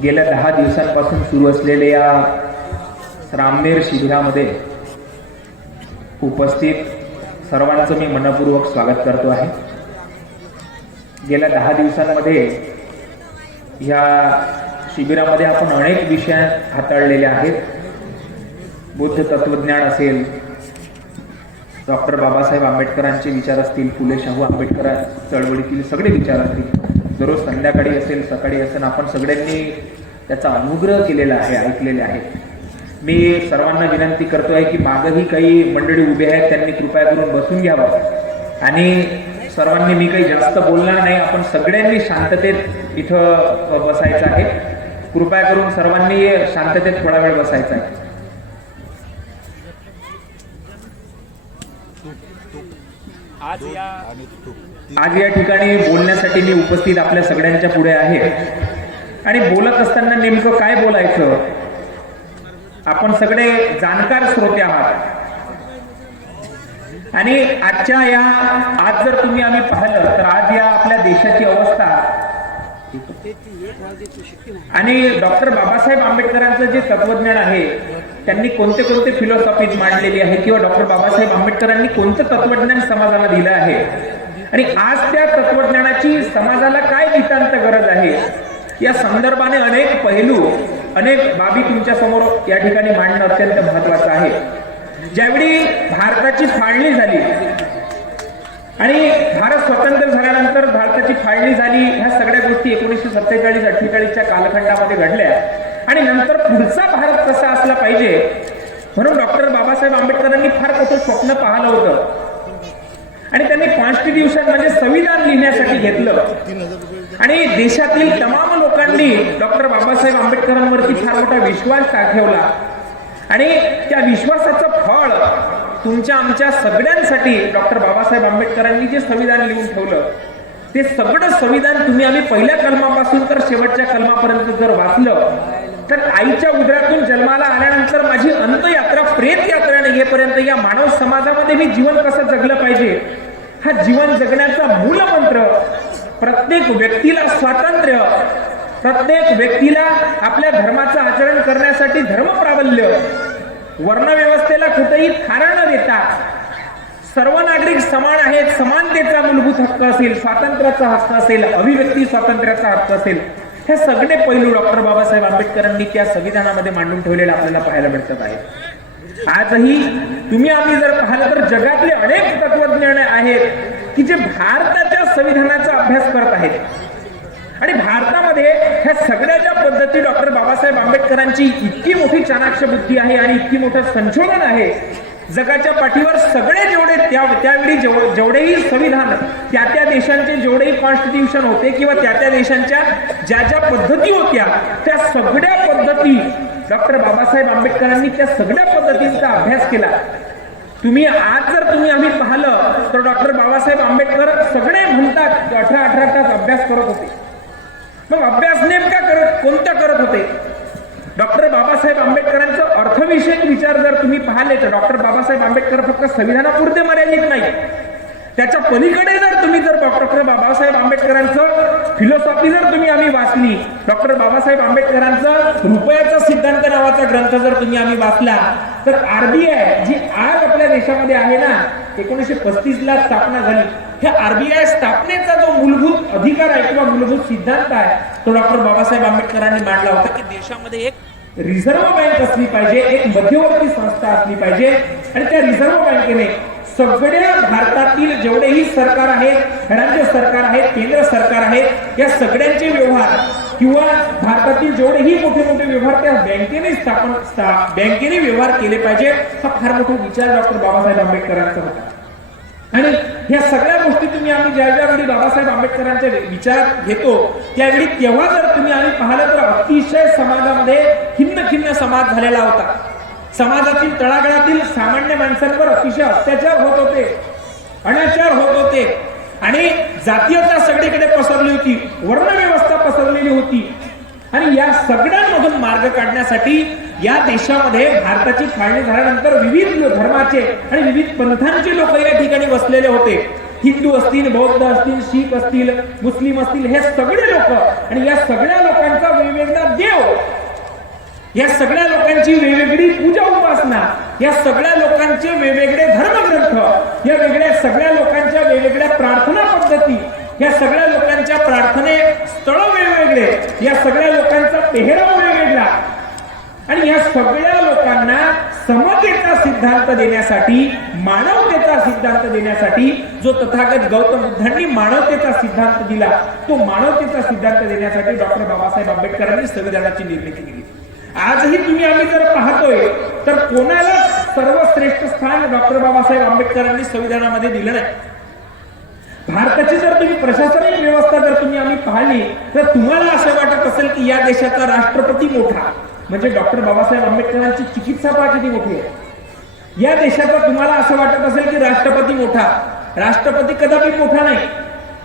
गेल्या 10 दिवसांपासून सुरू असलेल्या या रामनेर शिबिरामध्ये उपस्थित सर्वांचं मी मनपूर्वक स्वागत करतो आहे। गेल्या 10 दिवसांमध्ये या शिबिरामध्ये आपण अनेक विषय हाताळलेले आहेत। बुद्ध तत्वज्ञान असेल, डॉक्टर बाबासाहेब आंबेडकरांचे विचार असतील, फुले शाहू आंबेडकर चळवळीतील सगळे विचार असतील, दररोज संध्याकाळी असेल सकाळी असेल आपण सगळ्यांनी त्याचा अनुग्रह केलेला आहे, ऐकलेले आहे। मी सर्वांना विनंती करतोय की मागही काही मंडळी उभे आहेत, त्यांनी कृपया करून बसून घ्यावं आणि सर्वांनी, मी काही जास्त बोलणार नाही, आपण सगळ्यांनी शांततेत इथं बसायचं आहे। कृपया करून सर्वांनी शांततेत थोडा वेळ बसायचा आहे। आज या ठिकाणी बोलण्यासाठी मी उपस्थित आपल्या सगळ्यांच्या पुढे आहे आणि बोलत असताना नेमकं काय बोलायचं, आपण सगळे जाणकार श्रोते आहात आणि आज जर तुम्ही आम्ही पाहिलं तर आज या आपल्या देशाची अवस्था आणि डॉक्टर बाबासाहेब आंबेडकरांचं जे तत्वज्ञान आहे, त्यांनी कोणते कोणते फिलॉसॉफीज मांडलेली आहे किंवा डॉक्टर बाबासाहेब आंबेडकरांनी कोणतं तत्वज्ञान समाजाला दिलं आहे आणि आज त्या तत्वज्ञानाची समाजाला काय नितांत गरज आहे, या संदर्भाने अनेक पैलू, अनेक बाबी तुमच्या समोर या ठिकाणी मांडणं अत्यंत महत्वाचं आहे। ज्यावेळी भारताची फाळणी झाली आणि भारत स्वतंत्र झाल्यानंतर भारताची फाळणी झाली, ह्या सगळ्या गोष्टी 1947-48च्या कालखंडामध्ये घडल्या आणि नंतर पुढचा भारत कसा असला पाहिजे म्हणून डॉक्टर बाबासाहेब आंबेडकरांनी फार मोठं स्वप्न पाहिलं होतं आणि त्यांनी कॉन्स्टिट्यूशन म्हणजे संविधान लिहिण्यासाठी घेतलं आणि देशातील तमाम लोकांनी डॉक्टर बाबासाहेब आंबेडकरांवरती फार मोठा विश्वास ठेवला आणि त्या विश्वासाचं फळ तुमच्या आमच्या सगळ्यांसाठी डॉक्टर बाबासाहेब आंबेडकरांनी जे संविधान लिहून ठेवलं, ते सगळं संविधान तुम्ही आम्ही पहिल्या कलमापासून तर शेवटच्या कलमापर्यंत जर वाचलं तर आईच्या उदरातून जन्माला आल्यानंतर माझी अंतयात्रा प्रेत यात्रा येईपर्यंत या मानव समाजामध्ये मी जीवन कसं जगलं पाहिजे, हा जीवन जगण्याचा मूलमंत्र, प्रत्येक व्यक्तीला स्वातंत्र्य, प्रत्येक व्यक्तीला आपल्या धर्माचं आचरण करण्यासाठी धर्मप्राबल्य, वर्णव्यवस्थेला कुठेही थारा न देता सर्व नागरिक समान आहेत, समानतेचा मूलभूत हक्क असेल, स्वातंत्र्याचा हक्क असेल, अभिव्यक्ती स्वातंत्र्याचा हक्क असेल, हे सगळे पैलू डॉक्टर बाबासाहेब आंबेडकरांनी त्या संविधानामध्ये मांडून ठेवलेले आपल्याला पाहायला मिळतात आहे। आजही तुम्ही आम्ही जर पाहिलं तर जगातले अनेक तत्वज्ञान आहेत की जे भारताच्या संविधानाचा अभ्यास करत आहेत आणि भारतामध्ये ह्या सगळ्या ज्या पद्धती डॉक्टर बाबासाहेब आंबेडकरांची इतकी मोठी चाणाक्ष बुद्धी आहे आणि इतकी मोठं संशोधन आहे, जगाच्या पाठीवर सगळे जेवढे त्यावेळी जेवढेही संविधान, त्या देशांचे जेवढेही कॉन्स्टिट्यूशन होते किंवा त्या देशांच्या ज्या ज्या पद्धती होत्या, त्या सगळ्या पद्धती डॉक्टर बाबासाहेब आंबेडकरांनी त्या सगळ्या पद्धतींचा अभ्यास केला। आज जर तुम्ही आम्ही पाहिलं तर डॉक्टर बाबासाहेब आंबेडकर सगळे म्हणतात 18 तास अभ्यास करत होते। मग अभ्यास नेमका कोणत्या करत होते? डॉक्टर बाबासाहेब आंबेडकरांचं अर्थविषयक विचार जर तुम्ही पाहिले तर डॉक्टर बाबासाहेब आंबेडकर फक्त संविधानापुरते मर्यादित नाही, त्याच्या पलीकडे जर डॉक्टर बाबासाहेब आंबेडकरांचं फिलॉसॉफी जर तुम्ही आम्ही वाचली, डॉक्टर बाबासाहेब आंबेडकरांचं रुपयाचा सिद्धांत नावाचा ग्रंथ जर तुम्ही आम्ही वाचला तर आरबीआय जी आज आपल्या देशामध्ये आहे ना, 1935ला स्थापना झाली, ह्या आरबीआय स्थापनेचा जो मूलभूत अधिकार आहे किंवा मूलभूत सिद्धांत आहे तो डॉक्टर बाबासाहेब आंबेडकरांनी मांडला होता की देशामध्ये एक रिझर्व्ह बँक असली पाहिजे, एक मध्यवर्ती संस्था असली पाहिजे आणि त्या रिझर्व्ह बँकेने सगळ्या भारतातील जेवढेही सरकार आहेत, राज्य सरकार आहेत, केंद्र सरकार आहेत, या सगळ्यांचे व्यवहार किंवा भारतातील जेवढेही मोठे मोठे व्यवहार त्या बँकेने व्यवहार केले पाहिजे, हा फार मोठा विचार डॉक्टर बाबासाहेब आंबेडकरांचा होता। आणि ह्या सगळ्या गोष्टी तुम्ही आम्ही ज्यावेळी बाबासाहेब आंबेडकरांच्या विचारात घेतो त्यावेळी तेव्हा जर तुम्ही आम्ही पाहिलं तर अतिशय समाजामध्ये खिन्न समाज झालेला होता। समाजातील तळागाळातील सामान्य माणसांवर अतिशय अत्याचार होत होते, अनाचार होत होते आणि जातीयता सगळीकडे पसरली होती, वर्णव्यवस्था पसरलेली होती आणि या सगळ्यांमधून मार्ग काढण्यासाठी या देशामध्ये भारताची फाळणी झाल्यानंतर विविध धर्माचे आणि विविध पंथांचे लोक या ठिकाणी वसलेले होते। हिंदू असतील, बौद्ध असतील, शीख असतील, मुस्लिम असतील, हे सगळे लोक आणि या सगळ्या लोकांचा वेगवेगळा देव, या सगळ्या लोकांची वेगवेगळी पूजा उपासना, या सगळ्या लोकांचे वेगवेगळे धर्मग्रंथ, या सगळ्या लोकांच्या वेगवेगळ्या प्रार्थना पद्धती, या सगळ्या लोकांच्या प्रार्थने स्थळ वेगवेगळे, या सगळ्या लोकांचा पेहराव वेगवेगळा आणि या सगळ्या लोकांना समतेचा सिद्धांत देण्यासाठी, मानवतेचा सिद्धांत देण्यासाठी जो तथागत गौतम बुद्धांनी मानवतेचा सिद्धांत दिला, तो मानवतेचा सिद्धांत देण्यासाठी डॉक्टर बाबासाहेब आंबेडकरांनी संविधानाची निर्मिती केली. आजही तुम्ही आम्ही जर पाहतोय तर कोणाला सर्वश्रेष्ठ स्थान डॉक्टर बाबासाहेब आंबेडकरांनी संविधानामध्ये दिलं नाही. भारताची जर तुम्ही प्रशासनिक व्यवस्था जर तुम्ही आम्ही पाहिली तर तुम्हाला असं वाटत असेल की या देशाचा राष्ट्रपती मोठा, म्हणजे डॉक्टर बाबासाहेब आंबेडकरांची चिकित्सा पहा किती मोठी आहे. या देशाचा तुम्हाला असं वाटत असेल की राष्ट्रपती मोठा, राष्ट्रपती कदापि मोठा नाही,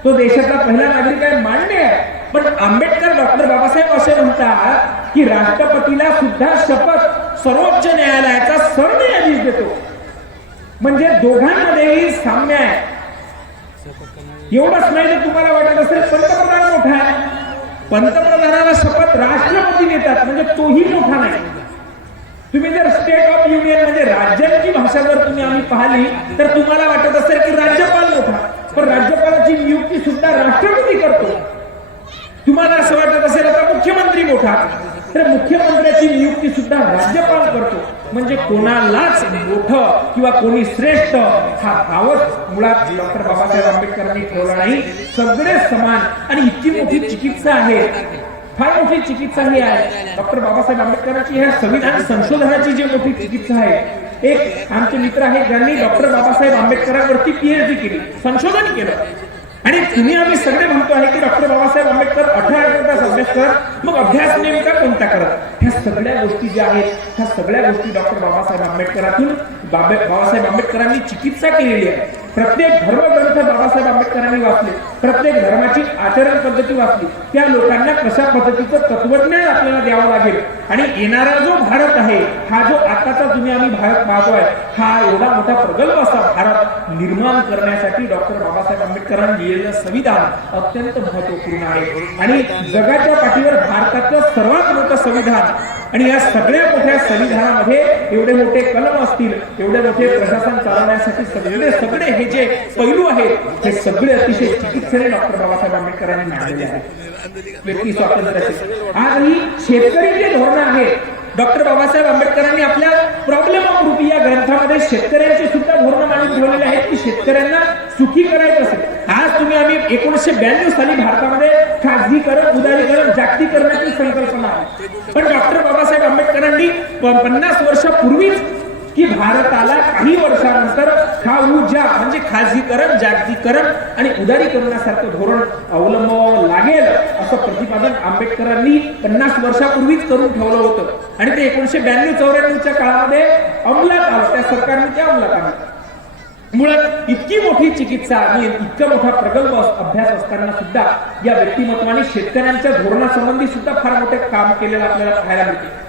तो देशाचा पहिला नागरिक आहे, मान्य आहे. पण आंबेडकर डॉक्टर बाबासाहेब असे म्हणतात की राष्ट्रपतीला सुद्धा शपथ सर्वोच्च न्यायालयाचा सरन्यायाधीश देतो, म्हणजे दोघांमध्येही साम्य आहे. एवढंच नाही तर तुम्हाला वाटत असेल पंतप्रधान मोठा आहे, पंतप्रधानाला शपथ राष्ट्रपती देतात, म्हणजे तोही मोठा नाही. तुम्ही जर स्टेट ऑफ युनियन म्हणजे राज्यांची भाषा जर तुम्ही आम्ही पाहिली तर तुम्हाला वाटत असेल की राज्यपाल मोठा, पण राज्यपालाची नियुक्ती सुद्धा राष्ट्रपती करतो. तुम्हाला असं वाटत असेल आता मुख्यमंत्री मोठा, तर मुख्यमंत्र्याची नियुक्ती सुद्धा राज्यपाल करतो, म्हणजे कोणालाच मोठं किंवा कोणी श्रेष्ठ हा भावच मुळात डॉक्टर बाबासाहेब आंबेडकरांनी ठेवला नाही. सगळे समान आणि इतकी मोठी चिकित्सा आहे, फार मोठी चिकित्सा ही आहे डॉक्टर बाबासाहेब आंबेडकरांची. ह्या संविधान संशोधनाची जी मोठी चिकित्सा आहे, एक आमचे मित्र आहेत ज्यांनी डॉक्टर बाबासाहेब आंबेडकरांवरती पीएचडी केली, संशोधन केलं. आणि तुम्ही आम्ही सगळे म्हणतो आहे की डॉक्टर बाबासाहेब आंबेडकर 18 तास अभ्यास करत, मग अभ्यास नेमका कोणता करत? ह्या सगळ्या गोष्टी ज्या आहेत, ह्या सगळ्या गोष्टी डॉक्टर बाबासाहेब आंबेडकरातून बाबासाहेब आंबेडकरांनी चिकित्सा केलेली आहे. प्रत्येक धर्मग्रंथ बाबासाहेब आंबेडकरांनी वाचले, प्रत्येक धर्माची आचरण पद्धती वाचली, त्या लोकांना कशा पद्धतीचं तत्वज्ञान आपल्याला द्यावं लागेल. आणि येणारा जो भारत आहे, हा जो आताचा तुम्ही आम्ही भारत पाहतोय, हा एवढा मोठा प्रगल्भ असा भारत निर्माण करण्यासाठी डॉक्टर बाबासाहेब आंबेडकरांनी लिहिलेलं संविधान अत्यंत महत्वपूर्ण आहे. आणि जगाच्या पाठीवर भारताचं सर्वात मोठं संविधान, आणि या सगळ्या मोठ्या संविधानामध्ये एवढे मोठे कलम असतील, एवढे मोठे प्रशासन चालवण्यासाठी सगळे हे जे पैलू आहेत हे सगळे अतिशय चिकित्सेने डॉक्टर बाबासाहेब आंबेडकरांनी मांडलेले आहेत. व्यक्ती स्वातंत्र्याचे आजही शेतकरी जे धोरण आहेत, डॉक्टर बाबासाहेब आंबेडकरांनी आपल्या प्रॉब्लेम ऑफ रुपी या ग्रंथामध्ये शेतकऱ्यांचे सुद्धा धोरण मांडून ठेवलेले आहेत की शेतकऱ्यांना सुखी करायचं असेल. आज तुम्ही आम्ही 1992 साली भारतामध्ये खाजगीकरण, उदारीकरण, जागतिकीकरणाची संकल्पना आहे, पण डॉक्टर बाबासाहेब आंबेडकरांनी 50 वर्षापूर्वीच की भारताला काही वर्षानंतर हा ऊर्जा म्हणजे खाजगीकरण, जागतिकीकरण आणि उदारीकरणासारखं धोरण अवलंबावं लागेल असं प्रतिपादन आंबेडकरांनी 50 वर्षापूर्वीच करून ठेवलं होतं. आणि ते 1992-94 काळामध्ये अंमलात आलं, त्या सरकारने त्या अंमलात आणलं. मुळात इतकी मोठी चिकित्सा आणि इतका मोठा प्रगल्भ अभ्यास असताना सुद्धा या व्यक्तिमत्वाने शेतकऱ्यांच्या धोरणासंबंधी सुद्धा फार मोठे काम केलेलं आपल्याला पाहायला मिळते.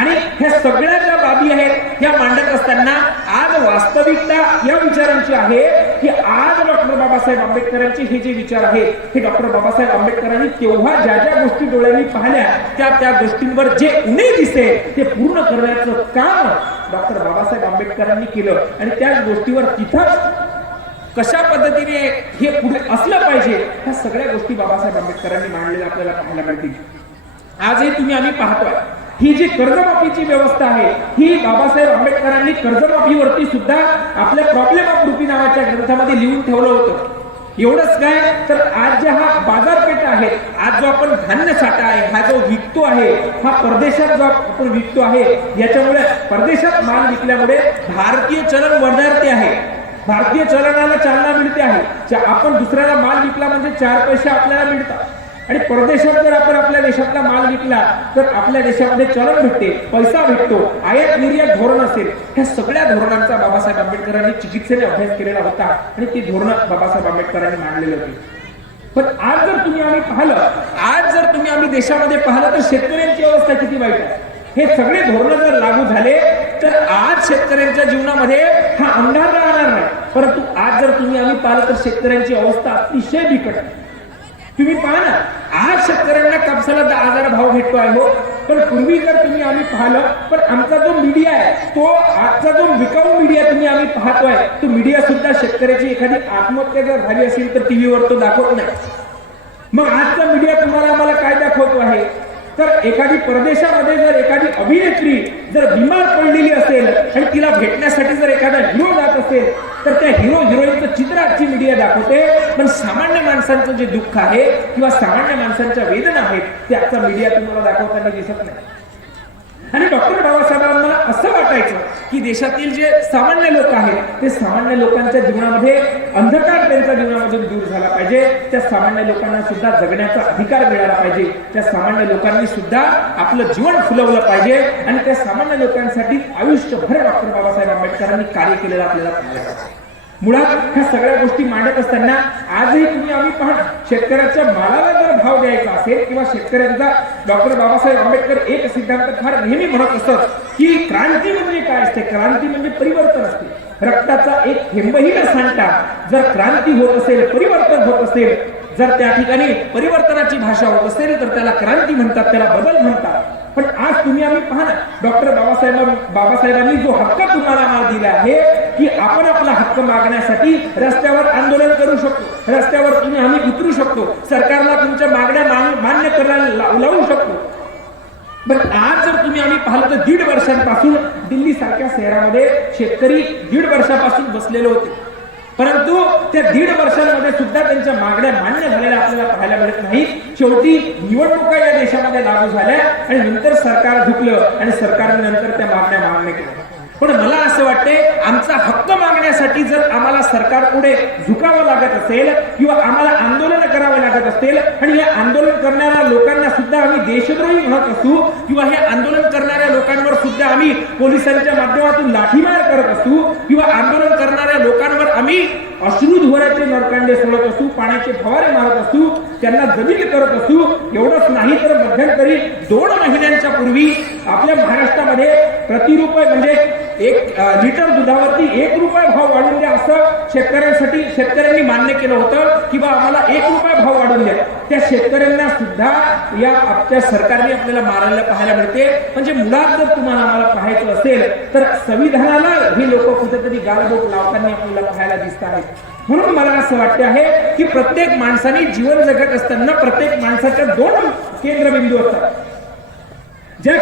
आणि ह्या सगळ्या ज्या बाबी आहेत ह्या मांडत असताना आज वास्तविकता या विचारांची आहे की आज डॉक्टर बाबासाहेब आंबेडकरांचे हे जे विचार आहेत, हे डॉक्टर बाबासाहेब आंबेडकरांनी तेव्हा ज्या ज्या गोष्टी डोळ्यांनी पाहिल्या त्या गोष्टींवर जे उणे दिसे ते पूर्ण करण्याचं काम डॉक्टर बाबासाहेब आंबेडकरांनी केलं. आणि त्या गोष्टीवर तिथंच कशा पद्धतीने हे पुढे असलं पाहिजे ह्या सगळ्या गोष्टी बाबासाहेब आंबेडकरांनी मांडलेल्या आपल्याला पाहायला मिळतील. आजही तुम्ही आम्ही पाहतोय ही जी कर्जमाफीची व्यवस्था आहे, ही बाबासाहेब आंबेडकरांनी कर्जमाफीवरती सुद्धा आपल्या प्रॉब्लेम ऑफ रुपी नावाच्या ग्रंथामध्ये लिहून ठेवलं होतं. एवढंच काय तर आज ज्या हा बाजारपेठ आहे, आज जो आपण धान्य साठा आहे, हा जो विकतो आहे, हा परदेशात जो आपण विकतो आहे, याच्यामुळे परदेशात माल विकल्यामुळे भारतीय चलन वर्धारते आहे, भारतीय चलनाला चालना मिळते आहे. आपण दुसऱ्याला माल विकला म्हणजे 4 पैसे आपल्याला मिळतात, आणि परदेशात जर आपण आपल्या देशातला माल विकला तर आपल्या देशामध्ये चलन भेटते, पैसा भेटतो, आयात निर्यात धोरण असेल. ह्या सगळ्या धोरणांचा बाबासाहेब आंबेडकरांनी चिकित्सेने अभ्यास केलेला होता आणि ती धोरण बाबासाहेब आंबेडकरांनी मांडलेली होती. पण आज जर तुम्ही आम्ही पाहिलं, आज जर तुम्ही आम्ही देशामध्ये पाहिलं तर शेतकऱ्यांची अवस्था किती वाईट आहे. हे सगळे धोरण जर लागू झाले तर आज शेतकऱ्यांच्या जीवनामध्ये हा अंधार राहणार नाही. परंतु आज जर तुम्ही आम्ही पाहिलं तर शेतकऱ्यांची अवस्था अतिशय बिकट आहे. तुम्ही पहा ना, आज शेतकऱ्यांना कापसाला 10,000 भाव भेटतो आहे हो, पण पूर्वी जर तुम्ही आम्ही पाहिलं, पण आमचा जो मीडिया आहे तो आजचा जो विकाऊ मीडिया तुम्ही आम्ही पाहतोय, तो मीडिया सुद्धा शेतकऱ्याची एखादी आत्महत्या जर झाली असेल तर टीव्हीवर तो दाखवत नाही. मग आजचा मीडिया तुम्हाला आम्हाला काय दाखवतो आहे, तर एखादी परदेशामध्ये जर एखादी अभिनेत्री जर बिमार पडलेली असेल आणि तिला भेटण्यासाठी जर एखादा हिरो जात असेल तर त्या हिरो हिरोईनचं चित्र आजची मीडिया दाखवते, पण सामान्य माणसांचं जे दुःख आहे किंवा सामान्य माणसांच्या वेदना आहेत ते आजचा मीडिया तुम्हाला दाखवताना दिसत नाही. आणि डॉक्टर बाबासाहेबांना असं वाटायचं की देशातील जे सामान्य लोक आहेत ते सामान्य लोकांच्या जीवनामध्ये अंधकार त्यांच्या जीवनामधून दूर झाला पाहिजे, त्या सामान्य लोकांना सुद्धा जगण्याचा अधिकार मिळाला पाहिजे, त्या सामान्य लोकांनी सुद्धा आपलं जीवन फुलवलं पाहिजे आणि त्या सामान्य लोकांसाठी आयुष्यभर डॉक्टर बाबासाहेब आंबेडकरांनी कार्य केलेलं आपल्याला पाहिजे. मुळात ह्या सगळ्या गोष्टी मांडत असताना आजही तुम्ही आम्ही पहा, शेतकऱ्याच्या मालाला जर भाव द्यायचा असेल किंवा शेतकऱ्यांचा डॉक्टर बाबासाहेब आंबेडकर एक सिद्धांत फार नेहमी म्हणत असतात की क्रांती म्हणजे काय असते, क्रांती म्हणजे परिवर्तन असते. रक्ताचा एक थेंबही न सांडता जर क्रांती होत असेल, परिवर्तन होत असेल, जर त्या ठिकाणी परिवर्तनाची भाषा होत असेल तर त्याला क्रांती म्हणतात, त्याला बदल म्हणतात. पण आज तुम्ही आम्ही पहा ना, डॉक्टर बाबासाहेबांनी जो हक्क तुम्हाला आम्हाला दिला आहे की आपण आपला हक्क मागण्यासाठी रस्त्यावर आंदोलन करू शकतो, रस्त्यावर तुम्ही आम्ही उतरू शकतो, सरकारला तुमच्या मागण्या मान्य करायला लावू शकतो. पण आज जर तुम्ही आम्ही पाहिलं तर 1.5 वर्षांपासून दिल्ली सारख्या शहरामध्ये शेतकरी 1.5 वर्षापासून बसलेले होते, परंतु त्या 1.5 वर्षांमध्ये सुद्धा त्यांच्या मागण्या मान्य झालेल्या आपल्याला पाहायला मिळत नाही. शेवटी निवडणुका या देशामध्ये लागू झाल्या आणि नंतर सरकार झुकलं आणि सरकारने नंतर त्या मागण्या मान्य केल्या. पण मला असं वाटते, आमचा हक्क मागण्यासाठी जर आम्हाला सरकार पुढे झुकावं लागत असेल किंवा आम्हाला आंदोलन करावे लागत असेल आणि हे आंदोलन करणाऱ्या लोकांना सुद्धा आम्ही देशद्रोही म्हणत असू किंवा हे आंदोलन करणाऱ्या लोकांवर सुद्धा आम्ही पोलिसांच्या माध्यमातून लाठीमार करत असू किंवा आंदोलन करणाऱ्या लोकांवर आम्ही अश्रू धुवाराचे नरकांडे सोडत असू, पाण्याचे फवारे मारत असू, त्यांना जमीन करत असू. एवढंच नाही तर मध्यंतरी 2 महिन्यांच्या पूर्वी आपल्या महाराष्ट्रामध्ये ₹1 म्हणजे 1 लिटर दुधावरती ₹1 भाव वाढून द्या असं शेतकऱ्यांनी मान्य केलं होतं किंवा आम्हाला ₹1 भाव वाढून द्या. त्या शेतकऱ्यांना सुद्धा या आपल्या सरकारने आपल्याला मारायला पाहायला मिळते. म्हणजे मुळात जर तुम्हाला आम्हाला पाहायचं असेल तर संविधानाला ही लोक कुठेतरी गालबोट लावताना आपल्याला पाहायला दिसत आहेत. म्हणून मला असं वाटते आहे की प्रत्येक माणसाने जीवन जगत असताना प्रत्येक माणसाच्या 2 केंद्रबिंदू असतात. ज्या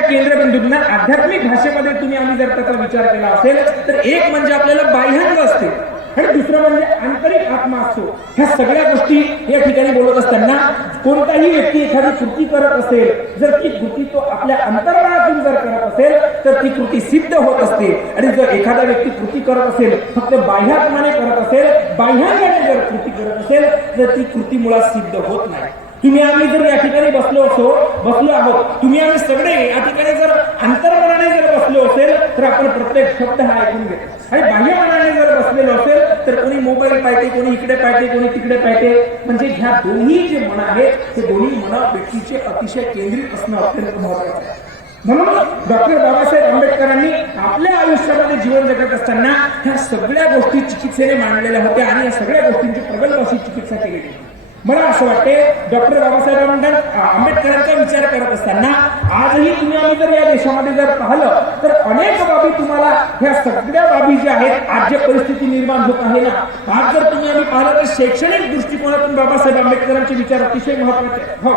केंद्रबिंदूंना आध्यात्मिक भाषेमध्ये तुम्ही आम्ही जर त्याचा विचार केला असेल तर एक म्हणजे आपल्याला बाह्यांग असते आणि दुसरं म्हणजे आंतरिक आत्मा असतो. ह्या सगळ्या गोष्टी या ठिकाणी बोलत असताना कोणताही व्यक्ती एखादी कृती करत असेल, जर ती कृती तो आपल्या अंतर्मनातून जर करत असेल तर ती कृती सिद्ध होत असते. आणि जर एखादा व्यक्ती कृती करत असेल फक्त बाह्यात्माने करत असेल, बाह्यांगाने जर कृती करत असेल तर ती कृती मुळात सिद्ध होत नाही. तुम्ही आम्ही जर या ठिकाणी बसलो आहोत, तुम्ही आम्ही सगळे या ठिकाणी जर अंतर्मनाने जर बसलो असेल तर आपण प्रत्येक शब्द हा ऐकून घेतो आणि बाह्य मनाने जर बसलेलो असेल तर कोणी मोबाईल पाहते, कोणी इकडे पाहते, कोणी तिकडे पाहते. म्हणजे ह्या दोन्ही जे मन आहेत ते दोन्ही मन व्यक्तीचे अतिशय केंद्रित असणं अत्यंत महत्वाचं आहे. म्हणून डॉक्टर बाबासाहेब आंबेडकरांनी आपल्या आयुष्यामध्ये जीवन जगत असताना ह्या सगळ्या गोष्टी चिकित्सेने मांडलेल्या होत्या आणि या सगळ्या गोष्टींची प्रगल्भ अशी चिकित्सा केली गेली. मला असं वाटते डॉक्टर बाबासाहेब आंबेडकरांचा विचार करत असताना आजही तुम्ही आम्ही जर या देशामध्ये जर पाहिलं तर अनेक बाबी तुम्हाला ह्या सगळ्या बाबी ज्या आहेत, आज जे परिस्थिती निर्माण होत आहे ना, आज जर तुम्ही आम्ही पाहिलं तर शैक्षणिक दृष्टिकोनातून बाबासाहेब आंबेडकरांचे विचार अतिशय महत्वाचे आहेत. हो,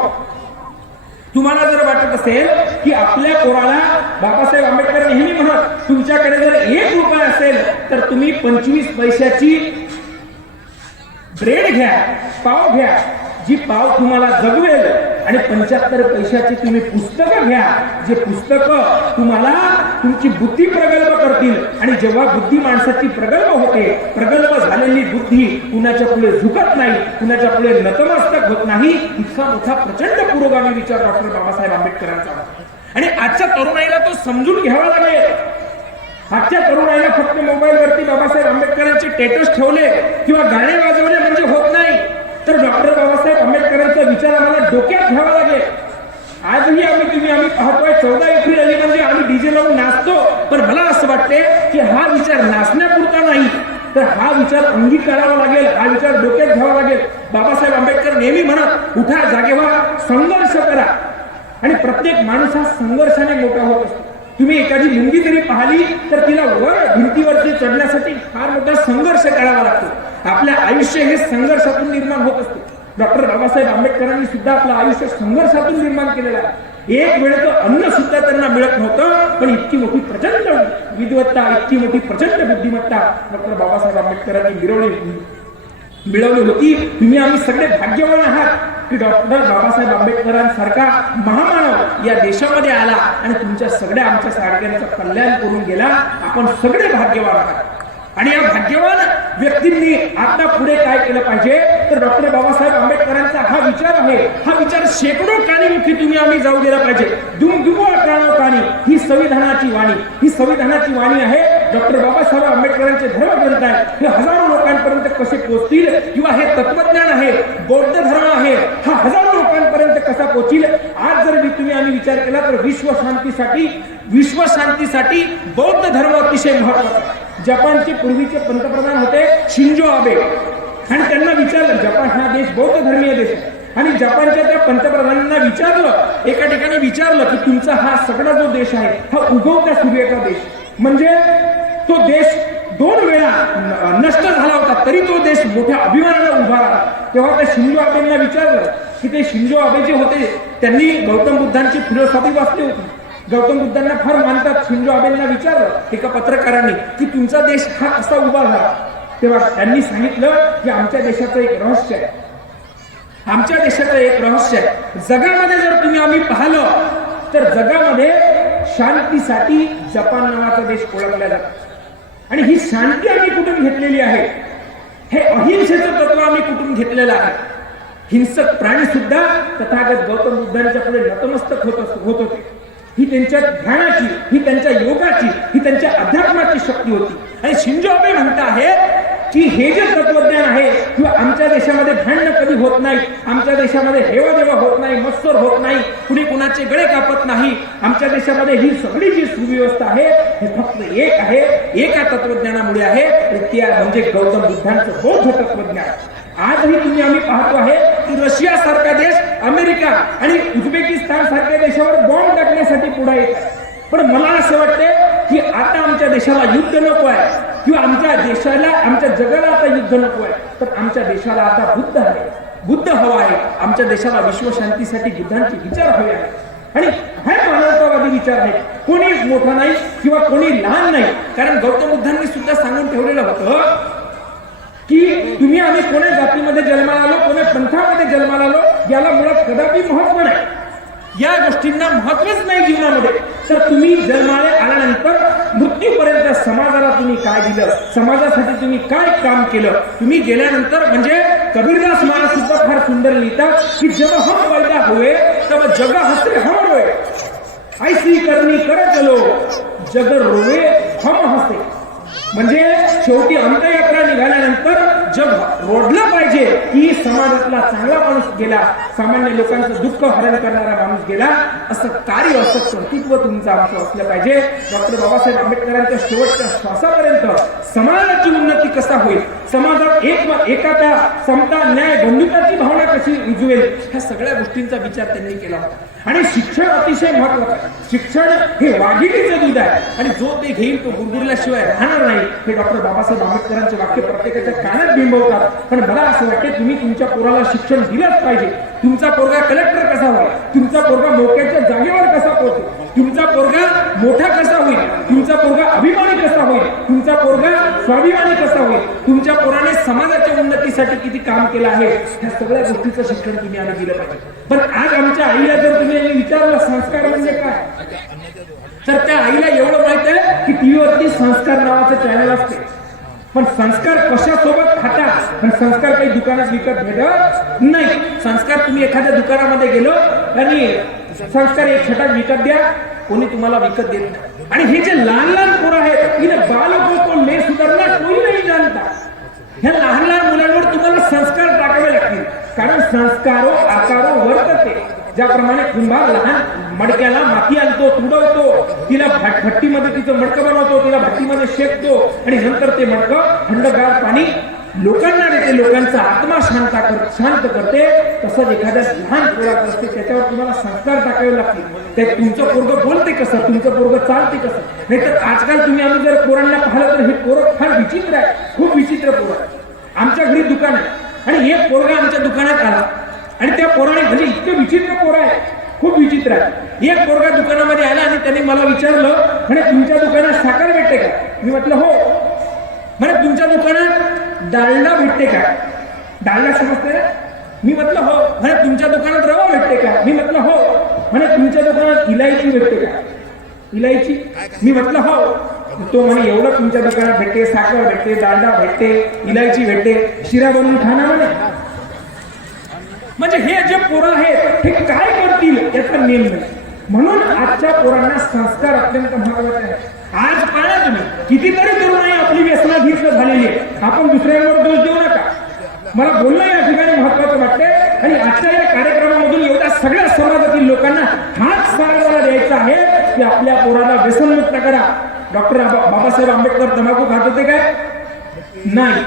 तुम्हाला जर वाटत असेल की आपल्या पोराला बाबासाहेब आंबेडकर नेहमी म्हणत तुमच्याकडे जर ₹1 असेल तर तुम्ही 25 पैशाची ब्रेड घ्या, पाव घ्या, जी पाव तुम्हाला जगवेल आणि 75 पैशाची तुम्ही पुस्तकं घ्या, जे पुस्तकं तुम्हाला तुमची बुद्धी प्रगल्भ करतील. आणि जेव्हा बुद्धी माणसाची प्रगल्भ होते, प्रगल्भ झालेली बुद्धी कुणाच्या पुढे झुकत नाही, कुणाच्या पुढे नतमस्तक होत नाही. इतका मोठा प्रचंड पुरोगामी विचार डॉक्टर बाबासाहेब आंबेडकरांचा होता आणि आजच्या तरुणाईला तो समजून घ्यावा लागेल. आजच्या तरुणाईला फक्त मोबाईलवरती बाबासाहेब आंबेडकरांचे स्टेटस ठेवले किंवा गाणे वाजवले म्हणजे होत नाही, तर डॉक्टर बाबासाहेब आंबेडकरांचा विचार आम्हाला डोक्यात घ्यावा लागेल. आजही तुम्ही आम्ही पाहतोय 14 एप्रिल आली म्हणजे आम्ही डीजे लावून नाचतो पण मला असं वाटते की हा विचार नाचण्यापुरता नाही, तर हा विचार अंगीकारावा लागेल, हा विचार डोक्यात घ्यावा लागेल. बाबासाहेब आंबेडकर नेहमी म्हणत, उठा, जागे व्हा, संघर्ष करा. आणि प्रत्येक माणूस हा संघर्षाने मोठा होत असतो. तुम्ही एखादी मुंगी जरी पाहिली तर तिला वर भिंतीवरती चढण्यासाठी फार मोठा संघर्ष करावा लागतो. आपल्या आयुष्य हे संघर्षातून निर्माण होत असते. डॉक्टर बाबासाहेब आंबेडकरांनी सुद्धा आपलं आयुष्य संघर्षातून निर्माण केलेलं आहे. एक वेळेचं अन्न सुद्धा त्यांना मिळत नव्हतं, पण इतकी मोठी प्रचंड विद्वत्ता, इतकी मोठी प्रचंड बुद्धिमत्ता डॉक्टर बाबासाहेब आंबेडकरांनी मिळवली होती. तुम्ही आम्ही सगळे भाग्यवान आहात की डॉक्टर बाबासाहेब आंबेडकरांसारखा महामानव या देशामध्ये आला आणि तुमच्या सगळ्या आमच्या सारख्यांचं कल्याण करून गेला. आपण सगळे भाग्यवान आहात. आणि या भाग्यवान व्यक्तींनी आता पुढे काय केलं पाहिजे, तर डॉक्टर बाबासाहेब आंबेडकरांचा हा विचार आहे, हा विचार शेकडो कानीमुखी तुम्ही आम्ही जाऊ दिला पाहिजे. दुमदुमो कानी ही संविधानाची वाणी, ही संविधानाची वाणी आहे. डॉक्टर बाबासाहेब आंबेडकरांचे धर्मग्रंथ आहे, हे हजारो लोकांपर्यंत कसे पोहोचतील, किंवा हे तत्वज्ञान आहे, बौद्ध धर्म आहे, हा हजारो लोकांपर्यंत कसा पोहोचील. आज जर तुम्ही आम्ही विचार केला तर विश्वशांतीसाठी बौद्ध धर्म अतिशय महत्वाचा आहे. जपानचे पूर्वीचे पंतप्रधान होते शिंजो आबे, आणि त्यांना विचारलं, जपान हा देश बौद्ध धर्मीय देश आहे, आणि जपानच्या त्या पंतप्रधानांना विचारलं, एका ठिकाणी विचारलं की तुमचा हा सगळा जो देश आहे हा उगवत्या सूर्याचा देश, म्हणजे तो देश 2 वेळा नष्ट झाला होता तरी तो देश मोठ्या अभिमानाने उभा राहिला. तेव्हा त्या शिंजो आबेंना विचारलं की ते शिंजो आबे जे होते त्यांनी गौतम बुद्धांची फिलॉसॉफी वाचली होती, गौतम बुद्धांना फार मानतात. शिंजो आबेंना विचारलं एका पत्रकारांनी की तुमचा देश हा कसा उभा झाला, तेव्हा त्यांनी सांगितलं की आमच्या देशाचं एक रहस्य आहे, आमच्या देशाचं एक रहस्य आहे. जगामध्ये जर तुम्ही आम्ही पाहिलं तर जगामध्ये शांतीसाठी जपान नावाचा देश ओळखला जातो. आणि ही शांती आम्ही कुठून घेतलेली आहे, हे अहिंसेचं तत्व आम्ही कुठून घेतलेलं आहे. हिंसक प्राणी सुद्धा तथागत गौतम बुद्धांच्या पुढे नतमस्तक होत होते. ही त्यांच्या ध्यानाची, ही त्यांच्या योगाची, ही त्यांच्या अध्यात्माची शक्ती होती. आणि शिंजो आबे म्हणत आहे की हे जे तत्वज्ञान आहे, किंवा आमच्या देशामध्ये भांडण कधी होत नाही, आमच्या देशामध्ये हेवादेवा होत नाही, मत्सर होत नाही, कुणी कुणाचे गळे कापत नाही, आमच्या देशामध्ये ही सगळी जी सुव्यवस्था आहे हे फक्त एक आहे, एका तत्वज्ञानामुळे आहे, ते म्हणजे गौतम बुद्धांचं बौद्ध तत्वज्ञान. आजही तुम्ही आम्ही पाहतो आहे की रशिया सारखा देश, अमेरिका आणि उझबेकिस्तान सारख्या देशावर बॉम्ब टाकण्यासाठी पुढे येत आहे. पण मला असं वाटते की आता आमच्या देशाला युद्ध नको आहे, किंवा आमच्या देशाला, आमच्या जगाला आता युद्ध नको आहे, तर आमच्या देशाला आता बुद्ध हवा आहे. आमच्या देशाला विश्वशांतीसाठी बुद्धांचे विचार हवे आहेत. आणि हा मानवतावादी विचार आहे. कोणी मोठा नाही किंवा कोणी लहान नाही, कारण गौतम बुद्धांनी सुद्धा सांगून ठेवलेलं होतं की तुम्ही आम्ही कोण्या जातीमध्ये जन्माला आलो, कोण्या पंथामध्ये जन्माला आलो, याला मुळात कदापि महत्व नाही, या गोष्टींना महत्वच नाही जीवनामध्ये. तर तुम्ही जन्माला आल्यानंतर मृत्यूपर्यंत समाजाला तुम्ही काय दिलं, समाजासाठी तुम्ही काय काम केलं, तुम्ही गेल्यानंतर, म्हणजे कबीरदास महाराज सुद्धा फार सुंदर लिहितात की जब हम पैदा हुए तब जग हसे हम रोए, ऐसी करनी कर चलो जग रोवे हम हसे. म्हणजे शेवटी अंत्ययात्रा निघाल्यानंतर जग रोडलं पाहिजे की समाजातला चांगला माणूस गेला, सामान्य लोकांचं दुःख हरण करणारा माणूस गेला, असं कार्य, असं कर्तृत्व तुमचं आमचं असलं पाहिजे. डॉक्टर बाबासाहेब आंबेडकरांच्या शेवटच्या श्वासापर्यंत समाजाची उन्नती कसा होईल, समाजात एकता, समता, न्याय, बंधुताची भावना कशी उजवेल, ह्या सगळ्या गोष्टींचा विचार त्यांनी केला होता. आणि शिक्षण अतिशय महत्वाचं आहे. शिक्षण हे वाघिणीचं दूध आहे, आणि जो ते घेईल तो गुरगुरल्याशिवाय राहणार नाही, हे डॉक्टर बाबासाहेब आंबेडकरांचे वाक्य प्रत्येकाच्या कानात बिंबवतात. पण मला असं वाटते तुम्ही तुमच्या पोराला शिक्षण दिलंच पाहिजे. तुमचा पोरगा कलेक्टर कसा होईल, तुमचा पोरगा मोक्याच्या जागेवर कसा पोहोचेल, तुमचा पोरगा मोठा कसा होईल, तुमचा पोरगा अभिमानी कसा होईल, तुमचा पोरगा स्वाभिमानी कसा होईल, तुमच्या पोराने समाजाच्या उन्नतीसाठी किती काम केलं आहे, ह्या सगळ्या गोष्टीचं शिक्षण तुम्ही आम्ही दिलं पाहिजे. पण आज आमच्या आईला जर तुम्ही विचारलं संस्कार म्हणजे काय, तर त्या आईला एवढं माहित आहे की टीव्हीवरती संस्कार नावाचं चॅनल असते, पण संस्कार कशासोबत खातात, पण संस्कार काही दुकानात विकत भेटत नाही. संस्कार तुम्ही एखाद्या दुकानामध्ये गेलो आणि संस्कार एक छटाक विकत द्या, कोणी तुम्हाला विकत देत नाही. आणि हे जे लहान लहान पोरं आहेत, इन्हें बालकों को ले सुधारना कोई नहीं जानता. ह्या लहान लहान मुलांवर तुम्हाला संस्कार टाकावे लागतील, कारण संस्कारो आकारो वर्तते. ज्याप्रमाणे कुंभार लहान मडक्याला माती आणतो, तुडवतो, तिला भट्टीमध्ये तिचं मडकं बनवतो, तिला भट्टीमध्ये शेकतो आणि नंतर ते मडकं थंडगार पाणी लोकांना देते, लोकांचा आत्मा शांत करते. तसंच एखाद्या लहान पोराचं असते, त्याच्यावर तुम्हाला संस्कार टाकावे लागतील. ते तुमचं पोरगं बोलते कसं, तुमचं पोरगं चालते कसं. नाहीतर आजकाल तुम्ही आम्ही जर पोरांना पाहिलं तर हे पोरं फार विचित्र आहे, खूप विचित्र पोरं आहे. आमच्या घरी दुकान आहे आणि एक पोरगा आमच्या दुकानात आला आणि त्या पोराने म्हणजे इतकं विचित्र पोरं आहे, खूप विचित्र आहे. एक पोरगा दुकानामध्ये आला आणि त्यांनी मला विचारलं, म्हणे तुमच्या दुकानात साखर भेटते का? मी म्हटलं हो. म्हणे तुमच्या दुकानात डालडा भेटते का? डालडा समजते? मी म्हटलं हो. म्हणे तुमच्या दुकानात रवा भेटते का? मी म्हटलं हो. म्हणे तुमच्या दुकानात इलायची भेटते का? इलायची? मी म्हटलं हो. तो म्हणे एवढं तुमच्या दुकानात भेटते, साखर भेटते, डालडा भेटते, इलायची भेटते, शिरा बनवून खाना म्हणे. म्हणजे हे जे पोरं आहेत हे काय करतील याचा नेम नाही. म्हणून आजच्या पोरांना संस्कार अत्यंत महत्वाचे आहे. आज पाहा तुम्ही कितीतरी तरुणाई आपली व्यसनाधीन झालेली आहे. आपण दुसऱ्यांवर दोष देऊ नका. मला बोलणं या ठिकाणी महत्वाचं वाटते आणि आजच्या या कार्यक्रमामधून एवढ्या सगळ्या समाजातील लोकांना हाच सांगायला द्यायचा आहे की आपल्या पोराला व्यसनमुक्त करा. डॉक्टर बाबासाहेब आंबेडकर तंबाखू खात होते काय? नाही.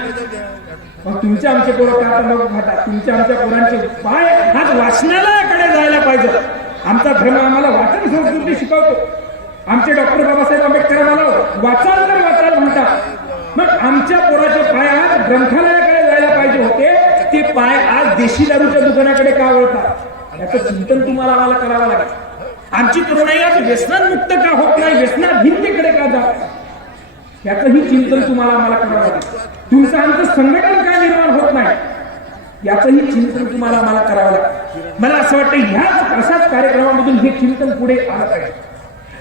मग तुमचे आमचे पोरं का तंबाखू खातात? तुमच्या आमच्या पोरांचे पाय हाच वाचनालयाकडे जायला पाहिजे. आमचा धर्म आम्हाला वाचन संस्कृती शिकवतो. आमचे डॉक्टर बाबासाहेब आंबेडकर आम्हाला वाचाल तर वाचाल म्हणतात. मग आमच्या पोराचे पाय आज ग्रंथालयाकडे जायला पाहिजे होते, ते पाय आज देशी दारूच्या दुकानाकडे का वळतात? याचं चिंतन तुम्हाला आम्हाला करावं लागेल. आमची तरुणाई आज व्यसनामुक्त का होत नाही, व्यसनाधीनतेकडे का जात, याचंही चिंतन तुम्हाला आम्हाला करावं लागेल. तुमचं आमचं संघटन का निर्माण होत नाही, याचंही चिंतन तुम्हाला आम्हाला करावं लागेल. मला असं वाटतं ह्याच अशाच कार्यक्रमामधून हे चिंतन पुढे आलं पाहिजे.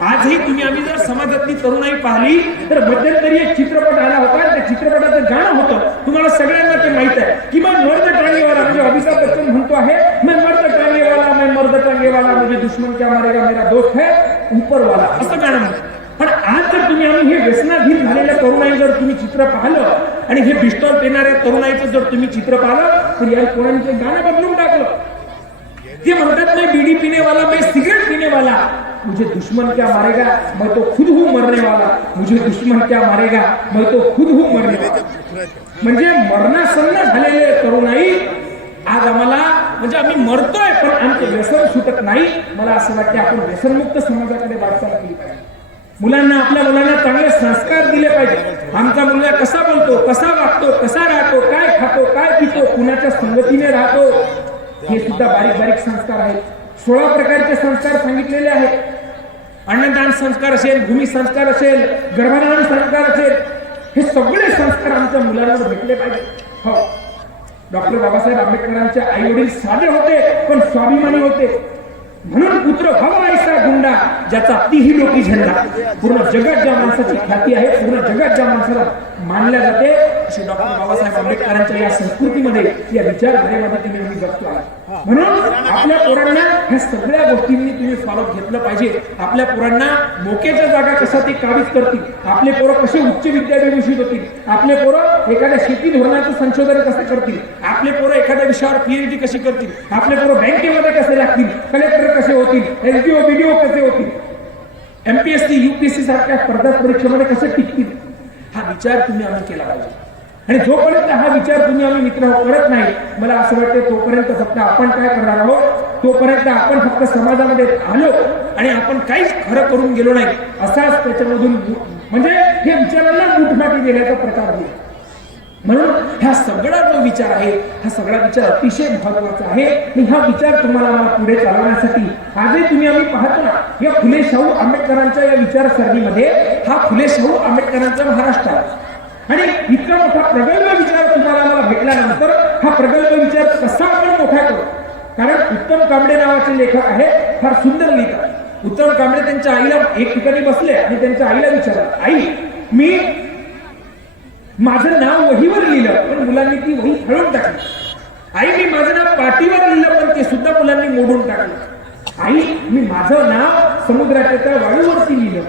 आजही तुम्ही आम्ही जर समाजातली तरुणाई पाहिली तर मध्यंतरी एक चित्रपट आला होता. त्या चित्रपटाचं गाणं होतं, तुम्हाला सगळ्यांना ते माहित आहे की मैं मर्द टांगेवाला, म्हणजे अभिषेक बच्चन म्हणतो आहे मैं मर्द टांगेवाला, मैं मर्द टांगेवाला, मुझे दुश्मन क्या मारेगा मेरा दोस्त है ऊपर वाला, असं गाणं म्हणतं. पण आज जर तुम्ही आम्ही हे व्यसनाधीन झालेल्या तरुणाई जर तुम्ही चित्र पाहिलं आणि हे पिस्तॉल पेणाऱ्या तरुणाईचं जर तुम्ही चित्र पाहिलं तर या कोणाचे गाणं बदलून टाकलं. ते म्हणतात नाही बीडी पीने वाला, मैं सिगरेट पीने वाला, मुझे दुश्मन क्या मारेगा मैं तो खुद हूं मरने वाला, मुझे दुश्मन क्या मारेगा मैं तो खुद हूं मरने वाला. म्हणजे मरणासन्न झालेले तरुणाई आज आम्हाला म्हणजे आम्ही मरतोय पण आमचं व्यसन सुटत नाही. मला असं वाटतं आपण व्यसनमुक्त समाजाकडे वाटचाल केली पाहिजे. मुलांना आपल्या मुलांना चांगले संस्कार दिले पाहिजे. आमचा मुलगा कसा बोलतो, कसा वागतो, कसा राहतो, काय खातो, काय पितो, कुणाच्या संगतीने राहतो, हे सुद्धा बारीक बारीक संस्कार आहेत. 16 प्रकारचे संस्कार सांगितलेले आहेत. अन्नदान संस्कार असेल, भूमी संस्कार असेल, गर्भधारण संस्कार असेल, हे सगळे संस्कार आमच्या मुलांवर भेटले पाहिजे. हो, डॉक्टर बाबासाहेब आंबेडकरांचे आई वडील साधे होते पण स्वाभिमानी होते. म्हणून पुत्र व्हावा ऐसा गुंडा ज्याचा तीही लोकी झेंडा. पूर्ण जगात ज्या माणसाची ख्याती आहे, पूर्ण जगात ज्या माणसाला मानल्या जाते, अशी डॉक्टर बाबासाहेब आंबेडकरांच्या या संस्कृतीमध्ये, या विचारधारेमध्ये तुम्ही आम्ही जगतो आहे. म्हणून आपल्या पोरांना ह्या सगळ्या गोष्टींनी तुम्ही फॉलो घेतलं पाहिजे. आपल्या पोरांना मोक्याच्या जागा कशा ते काबीज करतील, आपले पोरं कसे उच्च विद्यापीठ होतील, आपले पोरं एखाद्या शेती धोरणाचं संशोधन कसं करतील, आपले पोरं एखाद्या विषयावर पीएचडी कशी करतील, आपले पोरं बँकेमध्ये कसे लागतील, कलेक्टर कसे होतील, एसडीओ बीडीओ कसे होतील, एमपीएससी यूपीएससी सारख्या स्पर्धा परीक्षेमध्ये कसे टिकतील, हा विचार तुम्ही आम्ही केला पाहिजे. आणि जोपर्यंत हा विचार तुम्ही आम्ही मित्र करत नाही, मला असं वाटतं तोपर्यंत फक्त आपण काय करणार आहोत, तोपर्यंत आपण फक्त समाजामध्ये आलो आणि आपण काहीच खरं करून गेलो नाही, असाच त्याच्यामधून म्हणजे हे विचारांना मुठमाती देण्याचा प्रकार होईल. म्हणून हा सगळा जो विचार आहे, हा सगळा विचार अतिशय महत्वाचा आहे. आणि हा विचार तुम्हाला मला पुढे चालवण्यासाठी आजही तुम्ही आम्ही पाहतो ना, या फुले शाहू आंबेडकरांच्या या विचारसरणीमध्ये हा फुले शाहू आंबेडकरांचा महाराष्ट्र आहे. आणि इतका मोठा प्रगल्भ विचार तुम्हाला मला भेटल्यानंतर हा प्रगल्भ विचार कसा आपण मोठा करू, कारण उत्तम कांबळे नावाचे लेखक आहेत, फार सुंदर लिहितात. उत्तम कांबळे त्यांच्या आईला एक ठिकाणी बसले आणि त्यांच्या आईला विचारलं, आई मी माझं नाव वहीवर लिहिलं पण मुलांनी ती वही हळून टाकली. आई मी माझं नाव पाटीवर लिहिलं पण ते सुद्धा मुलांनी मोडून टाकलं. आई मी माझं नाव समुद्राच्या त्या वाळूवरती लिहिलं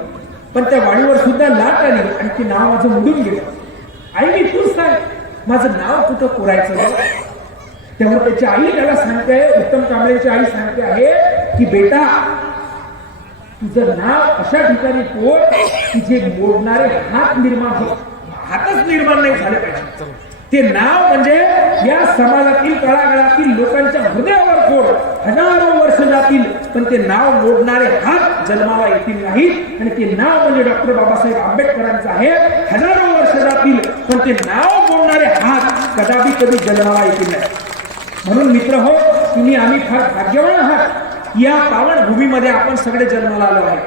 पण त्या वाळूवर सुद्धा लाट आली आणि ते नाव माझं मोडून गेलं. आई मी तू सांग माझं नाव कुठं कोरायचं. तेव्हा त्याची आई त्याला सांगते, उत्तम कांबळेची आई सांगते आहे की बेटा तुझं नाव अशा ठिकाणी पोट की जे मोडणारे हात निर्माण होत, हातच निर्माण नाही झाले पाहिजे. ते नाव म्हणजे या समाजातील तळागाळातील लोकांच्या हृदयावर पोट, हजारो वर्ष जातील पण ते नाव मोडणारे हात जन्माला येतील नाहीत. आणि ते नाव म्हणजे डॉक्टर बाबासाहेब आंबेडकरांचं आहे. हजारो वर्ष जातील पण ते नाव मोडणारे हात कदापि कधी जन्माला येतील नाही. म्हणून मित्र हो, तुम्ही आम्ही फार भाग्यवान आहात. या पावन भूमीमध्ये आपण सगळे जन्माला आलो आहे.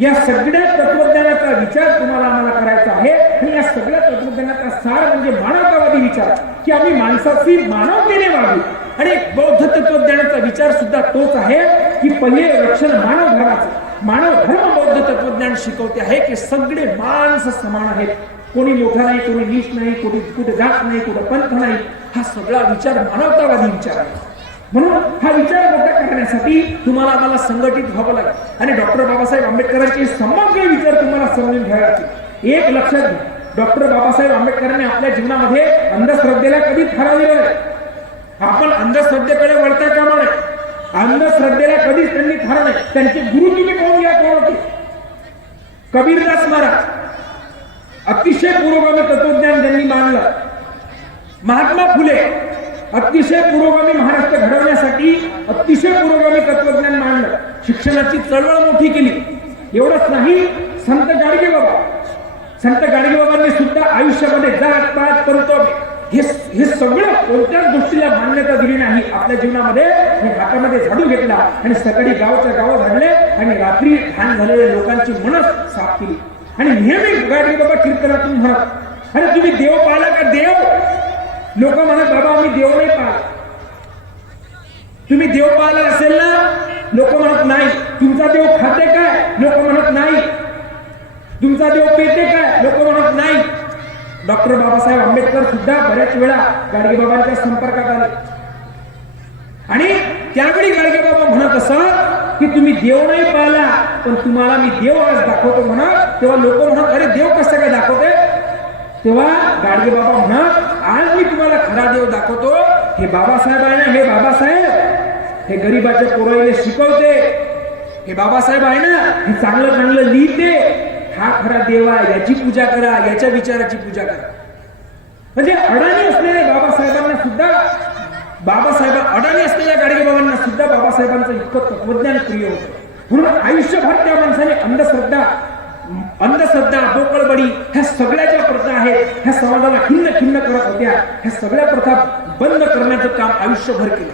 या सगळ्या तत्वज्ञानाचा विचार तुम्हाला आम्हाला करायचा आहे. आणि या सगळ्या तत्वज्ञानाचा सार म्हणजे मानवतावादी विचार, की आम्ही माणसाची मानवतेने वागू. आणि बौद्ध तत्वज्ञानाचा विचार सुद्धा तोच आहे की पहिले रक्षण मानव धर्माचं. मानव धर्म बौद्ध तत्वज्ञान शिकवते आहे की सगळे माणसं समान आहेत. कोणी मोठा नाही, कोणी नीच नाही, कोणी कुठे जात नाही, कुठे पंथ नाही. हा सगळा विचार मानवतावादी विचार आहे. म्हणून हा विचार मोठा करण्यासाठी तुम्हाला आम्हाला संघटित व्हावं लागेल. आणि डॉक्टर बाबासाहेब आंबेडकरांचे समग्र विचार तुम्हाला समजून घ्यावे लागतील. एक लक्षात घ्या, डॉक्टर बाबासाहेब आंबेडकरांनी आपल्या जीवनामध्ये अंधश्रद्धेला कधी ठरवलेलं नाही. आपण अंधश्रद्धेकडे वळता कामा नये. अंधश्रद्धेला कधीच त्यांनी ठरवलं नाही. त्यांचे गुरु तुम्ही पाहून घ्या कोण होते. कबीरदास महाराज अतिशय पुरोगामी तत्वज्ञान त्यांनी मांडलं. महात्मा फुले अतिशय पुरोगामी महाराष्ट्र घडवण्यासाठी अतिशय पुरोगामी तत्वज्ञान मांडलं. शिक्षणाची चळवळ मोठी केली. एवढंच नाही, संत गाडगेबाबांनी सुद्धा आयुष्यामध्ये जात पात कर्तव्य हे सगळं कोणत्याच गोष्टीला मान्यता दिली नाही. आपल्या जीवनामध्ये हातामध्ये झाडू घेतला आणि सकाळी गावाच्या गाव झाडले आणि रात्री घाण झालेल्या लोकांची मनस साफ केली. आणि नेहमी गाडगेबाबा कीर्तनातून म्हणत, अरे तुम्ही देव पाहिला का? देव लोक म्हणत बाबा आम्ही देव नाही पाहिला. तुम्ही देव पाहिला असेल ना? लोक म्हणत नाही. तुमचा देव खाते काय? लोक म्हणत नाही. तुमचा देव पेते काय? लोक म्हणत नाही. डॉक्टर बाबासाहेब आंबेडकर सुद्धा बऱ्याच वेळा गाडगेबाबांच्या संपर्कात आले आणि त्यावेळी गाडगेबाबा म्हणत असत की तुम्ही देव नाही पाहिला पण तुम्हाला मी देव आज दाखवतो म्हणत. तेव्हा लोक म्हणत अरे देव कसं काय दाखवते? तेव्हा गाडगेबाबा म्हणत आज मी तुम्हाला खरा देव दाखवतो. हे बाबासाहेब आहे ना, हे बाबासाहेब हे गरीबाच्या पोराईला शिकवते. हे बाबासाहेब आहे ना, हे चांगलं चांगलं लिहिते. हा खरा देव आहे, याची पूजा करा, याच्या विचाराची पूजा करा. म्हणजे अडाणी असलेल्या बाबासाहेबांना सुद्धा अडाणी असलेल्या गाडगेबाबांना सुद्धा बाबासाहेबांचं इतकं तत्वज्ञान प्रिय होतं. म्हणून आयुष्यभर त्या माणसाने अंधश्रद्धा बोकळबडी ह्या सगळ्याच्या प्रथा आहेत, ह्या समाजाला खिन्न करत होत्या. ह्या सगळ्या प्रथा बंद करण्याचं काम आयुष्यभर केलं.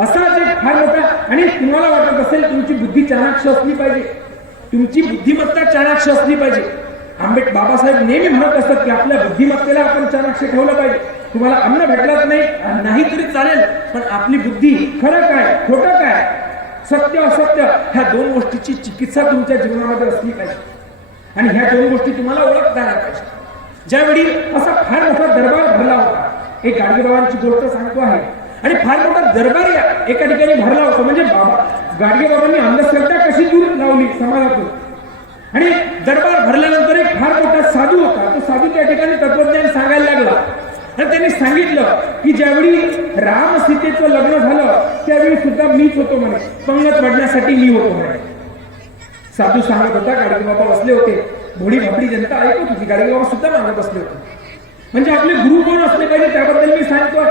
असाच एक फार मोठा. आणि तुम्हाला वाटत असेल तुमची बुद्धी चाणाक्ष असली पाहिजे, तुमची बुद्धिमत्ता चाणाक्ष असली पाहिजे. बाबासाहेब नेहमी म्हणत असतात की आपल्या बुद्धिमत्तेला आपण चाणाक्ष ठेवलं पाहिजे. तुम्हाला अन्न भेटलाच नाही तरी चालेल, पण आपली बुद्धी खरं काय खोटं काय, सत्य असत्य ह्या दोन गोष्टीची चिकित्सा तुमच्या जीवनामध्ये असली पाहिजे. आणि ह्या दोन गोष्टी तुम्हाला ओळखता आल्या पाहिजे. ज्यावेळी असा फार मोठा दरबार भरला होता, एक गाडगेबाबांची गोष्ट सांगतो आहे. आणि फार मोठा दरबार एका ठिकाणी भरला होता. म्हणजे गाडगेबाबांनी अंधश्रद्धा कशी दूर लावली समाजातून. आणि दरबार भरल्यानंतर एक फार मोठा साधू होता. तो साधू त्या ठिकाणी तत्वज्ञान सांगायला लागला. आणि त्यांनी सांगितलं की ज्यावेळी राम सीतेचं लग्न झालं त्यावेळी सुद्धा मीच होतो म्हणे, पंगत वाढण्यासाठी मी होतो म्हणे. साधू सांगत होता, गाडगेबाबा बसले होते. भोळी भाबडी जनता ऐकत होती. गाडगेबाबा सुद्धा मागे बसले होते. म्हणजे आपले गुरु कोण असले पाहिजे त्याबद्दल मी सांगतोय.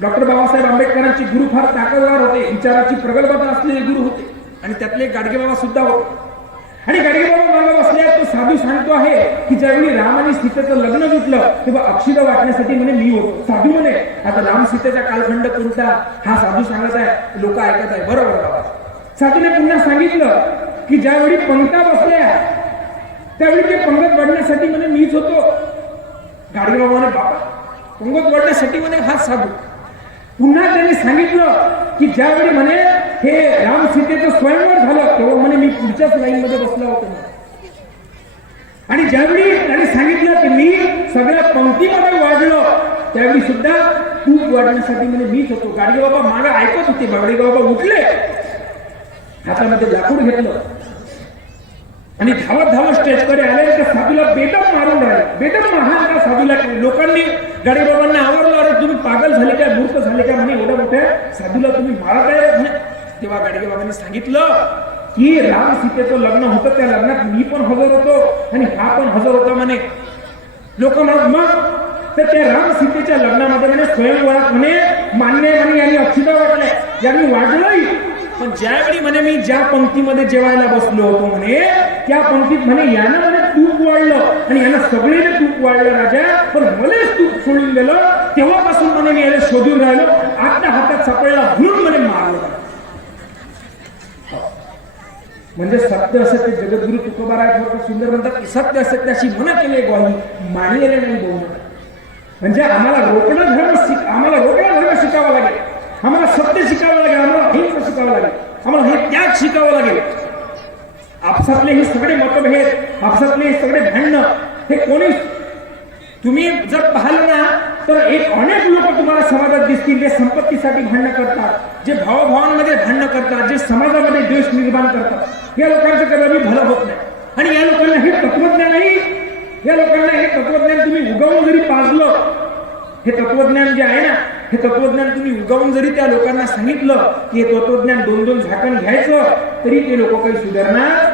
डॉक्टर बाबासाहेब आंबेडकरांचे गुरु फार ताकदवार होते, विचाराची प्रगल्भता असलेले गुरु होते. आणि त्यातले गाडगेबाबा सुद्धा होते. आणि गाडगेबाबा मागे बसल्या. तो साधू सांगतो आहे की ज्यावेळी राम आणि सीतेचं लग्न जुटलं तेव्हा अक्षिदा वाटण्यासाठी म्हणे मी होतो. साधू म्हणे आता राम सीतेचा कालखंड कोणता? हा साधू सांगत आहे, लोक ऐकत आहे. बरोबर बाबा. साधूने पुन्हा सांगितलं की ज्यावेळी पंक्ता बसल्या त्यावेळी ते पंगत वाढण्यासाठी म्हणे मीच होतो. गाडगेबाबा म्हणे बाबा पंगत वाढण्यासाठी म्हणे हा साधू. पुन्हा त्यांनी सांगितलं की ज्यावेळी म्हणे हे राम सीतेचं स्वयंवर झालं तेव्हा म्हणे मी पुढच्याच लाईन मध्ये बसला होतो. आणि ज्यावेळी त्यांनी सांगितलं की मी सगळ्या पंक्तीमध्ये वाढलो त्यावेळी सुद्धा तूप वाढण्यासाठी म्हणे मीच होतो. गाडगेबाबा मागे ऐकत होते. गाडगेबाबा उठले, हातामध्ये लाकूड घेतलं आणि धावत धावत स्टेजकडे आले त्या साधूला बेदम मारून राहिले. बेदम मारहाण त्या साधूला केली. लोकांनी गाडीबाबांना आवरलं, अरे तुम्ही पागल झाले काय, मूर्ख झाले काय म्हणे, एवढ्या मोठ्या साधूला तुम्ही मारत आहे म्हणे. तेव्हा गाडगेबाबांनी सांगितलं की राम सीतेचं लग्न होतं, त्या लग्नात मी पण हजर होतो आणि हा पण हजर होता म्हणे. लोक म्हणत मग तर त्या राम सीतेच्या लग्नामध्ये म्हणे स्वयंवरात म्हणे मान्य म्हणे यांनी अक्षिता वाटल्या, यांनी वाजलंही. पण ज्यावेळी म्हणे मी ज्या पंक्तीमध्ये जेवायला बसलो होतो म्हणे त्या पंक्तीत म्हणे यानं म्हणे तूप वाढलं आणि यानं सगळेने तूप वाढलं राजा, पण मलाच तूप सोडून गेलं. तेव्हापासून म्हणे मी याला शोधून राहिलो, आता हातात सापडला म्हणून म्हणे मारलं. म्हणजे सत्य असत्य जगद्गुरु तुकोबाराय सुंदर म्हणतात की सत्य असत्याशी मन केले ग्वाही मानलेले नाही बोलणं. म्हणजे आम्हाला रोकडा धर्म शिकावा लागेल, आम्हाला सत्य शिकावं लागेल, आम्हाला अहिंसा शिकावं लागेल, आम्हाला हे त्याग शिकावं लागेल. आपसातले हे सगळे मतभेद, आपसातले हे सगळे भांडणं हे कोणी तुम्ही जर पाहिलं ना तर अनेक लोक तुम्हाला समाजात दिसतील जे संपत्तीसाठी भांडणं करतात, जे भावाभावांमध्ये भांडणं करतात, जे समाजामध्ये द्वेष निर्माण करतात. या लोकांचं कदापि भलं होत नाही. आणि या लोकांना हे तत्वज्ञान नाही, या लोकांना हे तत्वज्ञान तुम्ही उगवून जरी पाजलं, हे तत्वज्ञान जे आहे ना हे तत्वज्ञान तुम्ही उगवून जरी त्या लोकांना सांगितलं की हे तत्वज्ञान 2-2 झाकण घ्यायचं तरी ते लोक काही सुधारणार